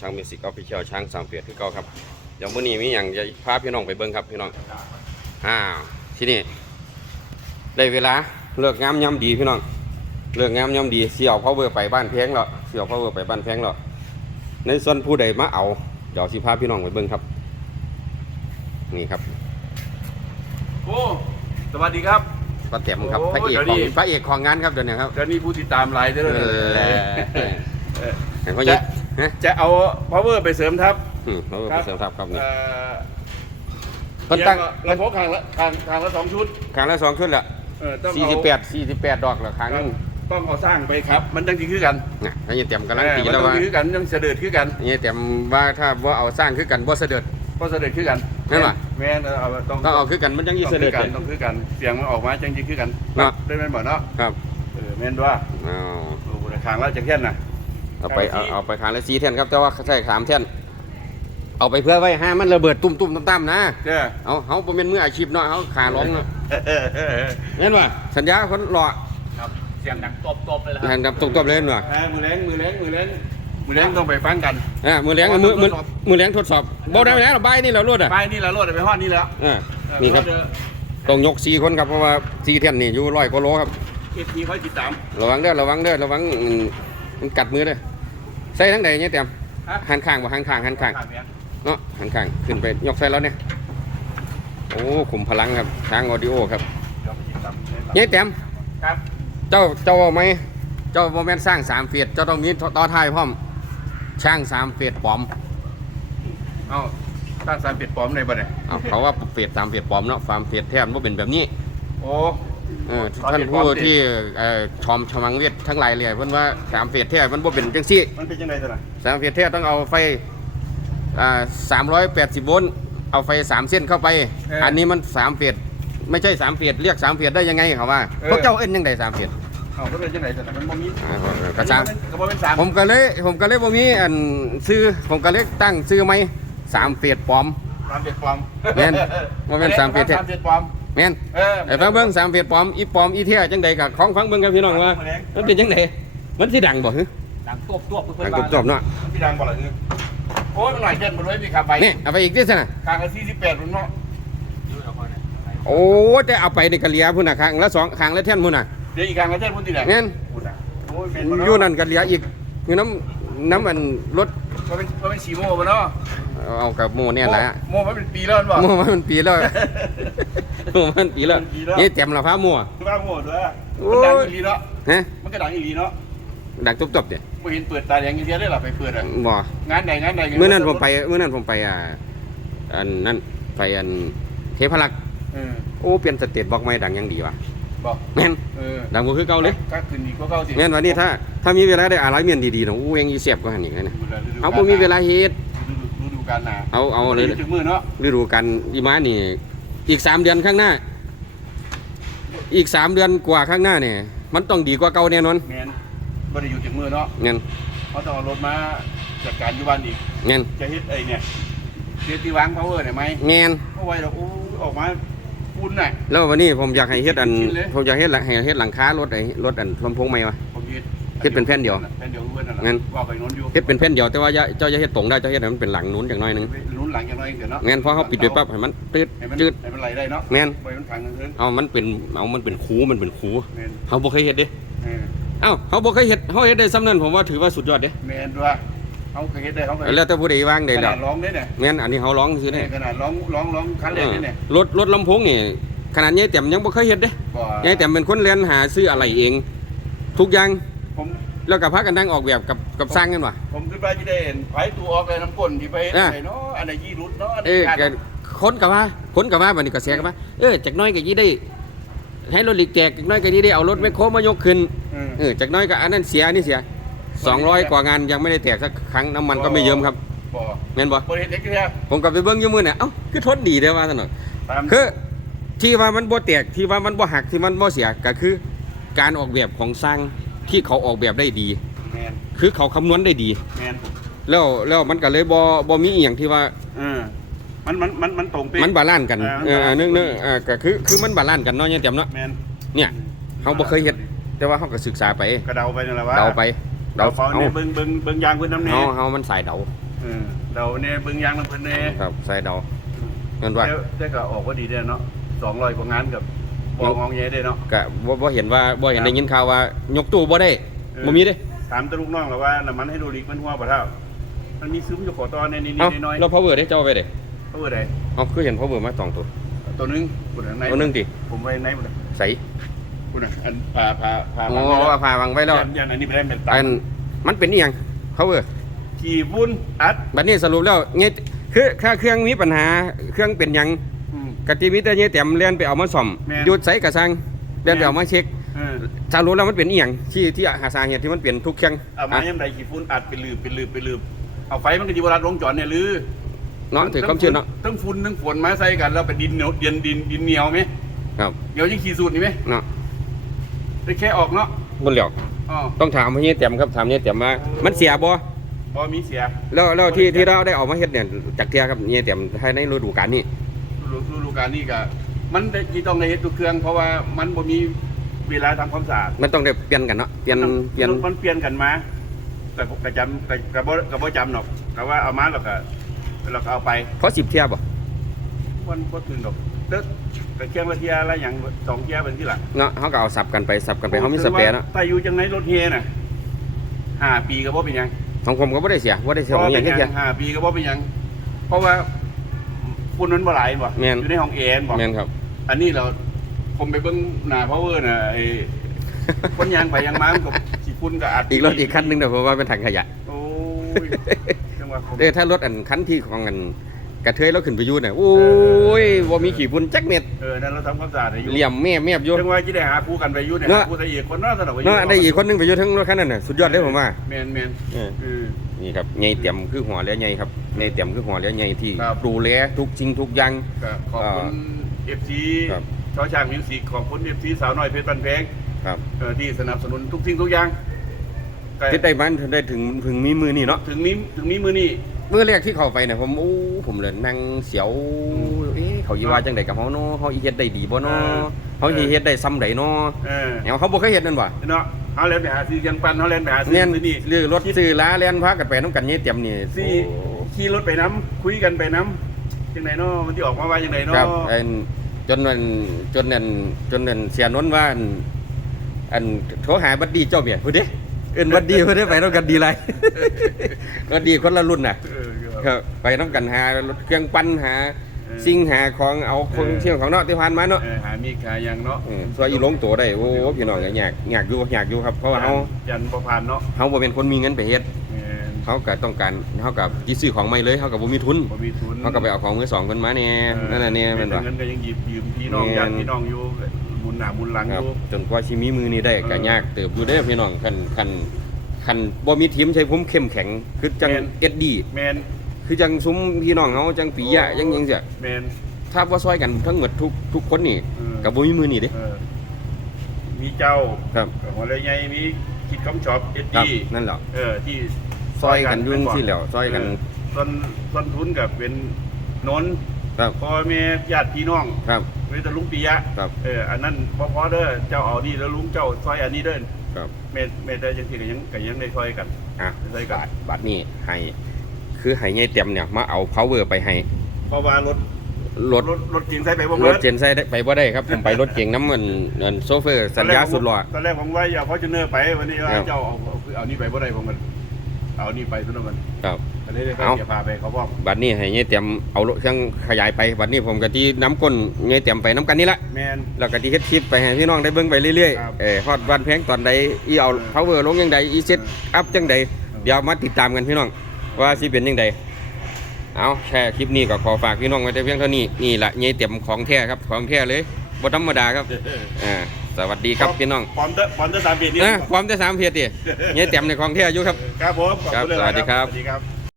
ช้างมิวสิกออฟฟิเชียลช้างสามเปียดที่เก่าครับเดี๋ยวมื้อนี้มีอย่างจะพาพี่น้องไปเบิ่งครับพี่น้องอ้าวที่นี่ได้เวลาเลิกงามยามดีพี่น้องเลิกงามยามดีเสี่ยวพาวเวอร์ไปบ้านแพงแล้วเสี่ยวพาวเวอร์ไปบ้านแพงแล้วในส่วนผู้ใดมาเอาเดี๋ยวสิพาพี่น้องไปเบิ่งครับ นี่ครับโอ้สวัสดีครับป้าแต้มครับโอ้พระเอกเดี๋ยวของนี้พระเอกของงานครับเดี๋ยวนี้ครับเดี๋ยวนี้ผู้ติดตามไลน์ได้เลยเออเออเห็นเขาเยอะ ฮะ จะเอา power ไปเสริมทัพอืมเขาไปเสริมทัพครับนี่เอ่อเพิ่นตั้งเดี๋ยวก็ลำโพงข้างละข้างข้างละสองชุดครั้งละสองชุดละเออต้องสี่เอาสิบแปดสี่สิบแปดดอกละครั้งหนึงต้องเอาสร้างไปครับ มันจังสิคือกันนะถ้ายังเตรียมกำลังตีเออมันแล้วต้องว่าคือกันยังเสด็จคือกันเนี่ยเตรียมว่าถ้าว่าเอาสร้างคือกันบ่เสด็จก็เสด็จคือกันแม่นปะ แม่นเอาต้องต้องเอาคือกันมันยังยี่ต้องเสคืด็อจกันเลย ต้องคือกันเสียงมันออกมาจังสิคือกันเนาะ ได้แม่นบ่เนาะครับเออแม่นด้วยเอาโอ้โหแต่ข้างละจังแค่นน่ะ เอาไปครั้เอางละสี่เอาไปครั้งละสี่แท่นครับแต่ว่าใช่สามแท่นเอาไปเพื่อไว้ห้ามันระเบิดตุ้มตุ้มตั้มๆนะเด้อเอาเขาเป็นมืออาชีพเนาะเขาขาร้องเนาะเออเออเออเห็นป่ะสัญญาคนหล่อครับเสียงดังตบๆเลยล่ะแทนกับตบๆเลยเห็นป่ะเออมือแรงมือแรงมือแรงมือแรงต้องไปฟังกันอ่ามือแรงมือมือมือแรงทดสอบบ่ได้แล้วใบนี่เราลวดอะไปนี่ละรถไปฮอดนี่แล้วอ่านี่ครับต้องยกสี่คนครับเพราะว่าสี่แท่นนี่อยู่ร้อยกว่าโลครับเอทีเขาติดตามระวังเด้อระวังเด้อระวังมันมันกัดมือเด้อ ใส่ทั้งใดเนี่ยเต็มฮะ หันข้างบ่หันข้างหันข้างเนาะหันข้างขึ้นไปยกใส่แล้วเนี่ยโอ้ขุมพลังครับทางออดิโอครับเนี่ยเต็มครับเจ้าเจ้าเอาไหมเจ้าโมเมนต์สร้างสามเฟียดเจ้าต้องมีต่อท้ายพร้อมช่างสามเฟียดปลอมเอ้าตั้งสารปิดปลอมในบ่เนี่ยเอาเขาว่าเฟียดสามเฟียดปลอมเนาะฟาร์มเฟียดแท้มันบ่เป็นแบบนี้ โอ้ เออสามท่านเฟียดปลอผู้มดิที่เอ่อชอมชมังเวททั้งหลายเลยเพิ่นว่าสามเฟียดแท้มันบ่เป็นจังซี่มันเป็นยังไงตัวน่ะสามเฟียดแท้ต้องเอาไฟอ่าสามร้อยแปดสิบโวลต์เอาไฟสามเส้นเข้าไป อันนี้มันสามเฟียดไม่ใช่สามเฟียดเรียกสามเฟียดได้ยังไงเขาว่าพวกเจ้าเอิ้นยังไงสามเฟียดเอ้าก็เป็นยังไงตัวน่ะมันบ่มีอ่าก็ช่างก็บ่เป็นสามผมก็เลยผมก็เลยบ่มีอันซื้อผมก็เลยตั้งซื้อไหมสามเฟียดปลอมสามเปียดปลอมแม่นว่าแม่นสามเปียดแท้สามเปียดปลอม แม่นเออไอ้ฟังเบิ่งสามเฟียดปลอมอีปลอมอีเที่ยจังใดกับของฟังเบิ่งกับพี่น้องว่ามันเป็นจังไดมันสิดังบ่ฮึดังตบตบดังจบๆเนาะพี่ดังบ่ล่ะคือโอ้ยมันหน่อยเจ็ดมันไว้พี่ขับไปนี่เอาไปอีกที่ซั่นน่ะข้างละ48มันเนาะโอ้แต่เอาไปนี่ก็เหลียพุ่นน่ะครั้งละสองครั้งละเท่นพุ่นน่ะเดี๋ยวอีกข้างละเจ็ดพุ่นที่ไหนแม่นพุ่นน่ะโอ้ยเป็นบ่อเนาะยู่นั่นก็เหลียอีกอยู่น้ำน้ำอันรถมันเป็นมันเป็นสีโม่ปะเนาะเอากับโมเนี่ยแหละโม่มันเป็นปีแล้วมันบอกโมมันปีแล้ว โมมันปีแล้วปีแล้วนี่เต็มและฟ้ามัวคือว่าโม่ด้วยโอ้มันย ดังอีหลีเนาะฮะมันก็ดังอีหลีเนาะดังจบๆเด้ไม่เห็นเปิดตาแดงอย่างเดียวได้หรอไปเปิดอะบ่งานใดงานใดเมื่อนั้นผมไปเมื่อนั้นผมไปอ่าอันนั้นไปอันเทพลักษ์เออโอ้เปลี่ยนสเตตบอกไม่ดังยังดีว่ะบอกแม่นเออดังบ่คือเก่าเลยก็คืนดีก็เก่าสิแม่นวันนี้ถ้าถ้ามีเวลาได้อะไรเมียนดีๆนะโอ้ยังอีเสียบก็หันอีกเลยนะเอาบ่มีเวลาเฮ็ด ฤดูกาลหนาเอาเอาเลย ถึงมือเนาะฤดูกาลอีมานี่ อีกสามเดือนข้างหน้า อีกสามเดือนกว่าข้างหน้าเนี่ย มันต้องดีกว่าเก่าแน่นอนแมนบ่ได้อยู่ถึงมือเนาะเงินเขาต้องเอารถมาจัดการอยู่บ้านอีกเงินจะเฮ็ดไอ้เนี่ยเฮ็ดที่วาง power เนี่ยไหมเงินเอาไว้แล้วโอ้ยออกมาปูนน่ะแล้ววันนี้ผมอยากให้เฮ็ดอันชิ้นเลยผมอยากเฮ็ดหลังให้เฮ็ดหลังคารถไอ้รถอันลำโพงใหม่วะผม เฮ็ดเฮ็ดเป็นแผ่นเดียว แผ่นเดียวเพื่อนนั่นแหละงั้น ว่าไปโน้นอยู่เฮ็ดเป็นแผ่นเดียวแต่ว่าอย่าเจ้าอย่าเฮ็ดตรงได้เจ้าเฮ็ดให้มันเป็นหลังนู้นอย่างน้อยหนึงลุ้นหลังอย่างไรเกิดเนาะเงินพอเขาปิดด้วยปั๊บให้มันตืดให้มันจืดให้มันไหลได้เนาะแม่นไปมันขังกันเถิงเอามันเป็นเอามันเป็นคูมันเป็นคูแมนเขาบ่เคยเฮ็ดเด้เออเอ้าเขาบ่เคยเฮ็ดเขาเฮ็ดได้ซ้ำนั้นผมว่าถือว่าสุดยอดเด้แมนด้วยเขาเคยเฮ็ดได้เขาเคยแล้วแต่ผู้ใดวางได้ขแล้นาวดร้องได้เนี่ยแม่นอันนี้เขาร้องซื่อเนี่เด้ยขนาดร้องร้องร้องคันแรกได้เนี่ยรถรถลำโพงนี่ขนาดยายแต้มยังบ่เคยเฮ็ดเด้บ่ยายแต้มเป็นคนเรียนหาซื้ออะไรเอง ทุกอย่าง ผมแล้วก็พากันนั่งออกแบบกับกับสร้างกันว่ะผมขึ้นไปที่ได้เห็นไผตัวออกเลยน้ำก้นที่ไปอะไหนเนาะอันไหนยี่รุดเนาะอันไหนเออขาดก็คนก็ว่าคนก็ว่าบัดนี้ก็เสียก็ว่าเออจักหน้อยก็ยี่ได้ ให้รถหลีกแจกจักหน้อยก็ยี่ได้เอารถแมคโครมายกขึ้นเออ เออจักหน้อยก็อันนั้นเสียอันนี้เสีย200กว่างานยังไม่ได้แตกสักครั้งน้ำมันก็ไม่เยิ้มครับบ่แม่นบ่บ่เฮ็ดเล็กแค่ผมก็ไปเบิ่งอยู่มื้อน่ะเอ้าคือทนดีเด้อว่าซั่นเนาะตามคือที่ว่ามันบ่แตกที่ว่ามันบ่หักที่มันบ่เสียก็คือ การออกแบบของสร้าง ที่เขาออกแบบได้ดี แมนคือเขาคำนวณได้ดี แมนแล้วแล้วมันก็เลยบ่บ่มีอีหยังที่ว่าเออมันมันมันมันตรงเป๊ะ มันบาลานซ์กันเออเอมันบาลานซ์อนึกนึกเออก็คือคือมันบาลานซ์กันเนาะเนี่ยเต็มเนาะ แมนเนี่ยเฮาบ่เคยเฮ็ด แต่ว่าเฮาก็ศึกษาไปกระเดาไปนั่นแหละว่าเดาไปเดาเดาเฝ้าเฮาเนี่ยเบิ่งเบิ่งเบิ่งยางเพิ่นน้ำแน่เฮาเฮามันสายเดาเออเราเนี่ยเบิ่งยางน้ำเพิ่นเนี่ยครับใส่เดาเงินว่าแต่แต่ก็ออกว่าดีเด้อเนาะสองร้อยกว่างานกับ ปององเย่ได้เนาะ ก็บ่บ่เห็นว่าบ่เห็นครับได้ยินข่าวว่ายกตู้บ่ได้เออ บ่มีเด้ถามตะลูกน้องแล้วว่าน้ำมันให้ดูริกมันหัวบ่เท่า มันมีซุ้มอยู่ขอตอนในนิดเอ้าๆน้อยแล้ว power ได้เจ้าเอาไปเด้ๆเออได้เอ้าคือเห็น power มาสองตัวตัวหนึงปุ่นข้างในตัวหนึงติผมไว้ในปุ่นใส่ปุ่นน่ะอันพาพาพาอ๋อว่าพาวางไว้แล้วยันยันอันนี้ไปได้เป็นตัอันนมันเป็นอีหยัง power ขี่บุญอัดบัดนี้สรุปแล้วเนี่ยคือถ้าเครื่องมีปัญหาเครื่องเป็นหยังอืม กะติมีแต่เนี่ยเต็มเรียนไปเอามาซ่อมแม่น หยุดใส่กระสังเรียนไปเอามาเช็คเออสรุปแล้วมันเป็นอีหยังที่ที่หาสาเหตุที่มันเปลี่ยนทุกเครื่องเอามาอะยังไดขี่ฟุ้นอัดเป็นลืบเป็นลืบเป็นลืบเอาไฟมันก็จีวรัดวงจรเนี่ยลือเนาะถือความเชื่อเนาะทั้งฝุ่นทั้งฝนมาใส่กันแล้วเป็นดินเหนียวดินดินดินเหนียวไหมครับเหนียวยิ่งขี่สูตรนี่ไหมเนาะได้แค่ออกเนาะบนเหลียวอ๋อต้องถามพี่เต็มครับถามเนี่ยเต็มว่ามันเสียบ่บอมีเสีย แล้วแล้วที่ที่เราได้ออกมาเฮ็ดเนี่ยจากเทียครับเนี่ยเต็มภายในฤดูกาลนี้ ฤฤดูกาลนี้ก็มันได้ที่ต้องในเฮ็ดทุกเครื่อง เพราะว่ามันบ่มีเวลาทำความสะอาดมันต้องได้เปลี่ยนกันเนาะเปลี่ยนเปลี่ยนมันเปลี่ยนกันมา แต่ผมก็จำแต่ก็บ่ก็บ่จำหรอกแต่ว่าเอามาแล้วก็แล้วก็เอาไปเพราะสิบเทียบ่มันบ่ถึงดอกเด้อก็เครื่องละเทียละอย่างสองเทียเป็นที่หลังเนาะเขาก็เอาสับกันไปสับกันไปเขามีสเปรย์เนาะถ้าอยู่จังไหนรถเฮน่ะห้าปีก็บ่เป็นหยังของผมก็บ่ได้เสียบ่ได้เสียเพของราะอเป็ย่างนเงี้หยังห้าปีก็บ่เป็นหยัง เพราะว่า ฝุ่นมันบ่หลายบ่แม่น อยู่ในห้องแอร์บ่แม่นครับ อันนี้เราผมไปเบิ่งหน้าพาวเวอร์น่ะไอ้คนยางไปยางมามันกับสิฝุ่นก็อัดอีกรถอีกคันหนึงเดี๋ยวผมว่าเป็นถังขยะโอ้ยจังหวะผม เด้อถ้ารถอันคันที่ของอันกระเทยแล้วขึ้นไปอยู่น่ะโอ้ยบ่มีขี้ฝุ่นจักเม็ดเออนั่นเราทำความสะอาดให้อยู่เหลี่ยมแม่แมบอยู่ จังหวะที่ได้หาคู่กันไปอยู่เนี่ยเนอะ หาคู่ใส่อีกคนเนาะสำหรับว่าเนาะได้อีกคนหนึงไปอยู่ทั้งรถคันนั้นน่ะสุดยอดเลยผมว่าแม่นแม่นเออ เออ นี่ครับใหญ่เต็มคือหัวเรือใหญ่ครับใหญ่เต็มคือหัวเรือใหญ่ที่ครับ ดูแลทุกสิ่งทุกอย่างก็ขอบคุณ FC ครับ ชอช้างมิวสิกขอบคุณ FC สาวน้อยเพชรบันแพงครับเออที่สนับสนุนทุกสิ่งทุกอย่างแต่ที่ได้มันได้ถึงถึงมีมือนี่เนาะถึงนี้ถึงนี้มือนี้เมื่อแรกที่เข้าไปเนี่ยผมโอ้ผมเลยนั่งเสียวเอ๊ะเขายีว่าจังไดกับเฮาเนาะเฮาอีเฮ็ดได้ดีบ่เนาะเออ เฮาสิเฮ็ดได้ซ้ำใดเนาะเออแนวเขาบ่เคยเฮ็ดนั่นว่ะเนาะ เขาเล่นไปหาซื้อยังปันเขาเล่นไปหาซื้อแม่นซื้อนี่เรือรถซื้อลาแล่นพากันไปนํกันนี่เตรียมนี่สิโอ้ขี่รถไปน้ำคุยกันไปน้ำยังไงเนาะมันที่ออกมาว่ายังไงเนาะครับอันจนนั้นจนนั้นจนนั้นเสียนนท์ว่าอันอันโทรหาบัดดีเจ้าเมียพุ่นเด้เอิ้นบัดดีเพิ่นได้ไปนํกันดีหลายบัดดีคนละรุ่นน่ะเออครับไปน้ำกันหารถเครื่องปั้นหาเออ สิ่งหาของเอาคนเออเที่ยวของเนาะที่ผ่านมาเนาะเออหามีขายยังเนาะเออซอยอีหลงตัวได้โอ้พี่น้องก็อยากอยากอยู่อยากอยู่ครับเพราะว่าเฮายันประพานเนาะเฮาบ่เป็นคนมีเงินไปเฮ็ดเออเฮาก็ต้องการเฮาก็สิซื้อของใหม่เลยเฮาก็บ่มีทุนบ่มีทุนเฮาก็ไปเอาของมือสองเพิ่นมาแน่นั่นน่ะเนี่ยแม่นบ่เงินก็ยังหยิบยืมพี่น้องแม่นญาติพี่น้องอยู่หมุนหน้าหมุนหลังคอรับยู่จนกว่าสิมีมือนี้ได้ก็เออยากเติบอยู่เด้อพี่น้องคันคันคันบ่มีทีมใช้ผมเข้มแข็งคือจังแม่นเอ็ดดี้แมน คือจังซุ้มพี่น้องเฮาจังปียะจังจังเสียแมนถ้าบ่ซอยกันทั้งหมดทุกทุกคนนี่เออก็บ่มีมือนี้เด้ เออมีเจ้าครับหัวเรือใหญ่มีคิดคำชอบเอ็ดครับดี้นั่นแหละเออที่ซอยกันอยุ่จังสิแหล้วซอยกัน เต้นต้นทุนกับเป็นนนท์ครับ พ่อแม่ญาติพี่น้องครับ เวทลุงปิยะครับ เอออันนั้นพอพอเด้อเจ้าเอาดีแล้วลุงเจ้าซอยอันนี้เด้อครับ เมเมเด้อจังซี่ก็ยังก็ยังได้ซอยกันอะ ซอยกัน บัดนี้ให้ คือให้ยายเต็มเนี่ยมาเอา power ไปให้เพราะว่ารถรถรถรถจริงใส่ไปบ่รเบิถดเจนไซได้ไปบ่ได้ครับผมไปรถเก่งน้ำมันเงินโซเฟอร์สัญญาสุดหล่อ ตอนแรกผมว่าอย่าพอจะเนอร์ไปวันนี้ว่าครับ เจ้าเอาเอาเอานี่ไปบ่ได้ผมมันเอานี่ไปซะแล้วมันครับอันนี้ได้เอาจะพาไปเขาบอกบัดนี้ให้ยายเต็มเอารถเครื่องขยายไปบัดนี้ผมก็ที่น้ำก้นยายเต็มไปน้ำกันนี่ละ แมน แล้วก็ที่เฮ็ดคลิปไปให้พี่น้องได้เบิ่งไปเรื่อยครับๆ เออฮอดวันแพงตอนใดอีเอาเออ power ลงยังใดอีเซ็ตอัพจังใด เดี๋ยวมาติดตามกันพี่น้อง ว่าสิเป็นยังไงเอาแค่คลิปนี้ก็ขอฝากพี่น้องไว้แต่เพียงเท่านี้นี่แหละยายเต็มของแท้ครับของแท้เลยบ่ธรรมดาครับอ่าสวัสดีครับพี่น้องปอนเตอร์ปอนเตอร์สามเบียดนี่นะความได้สามเพียรติยายเต็มในของแท้อยู่ครับ ครับผมขอบคุณเลยครับสวัสดีครับสวัสดีครับ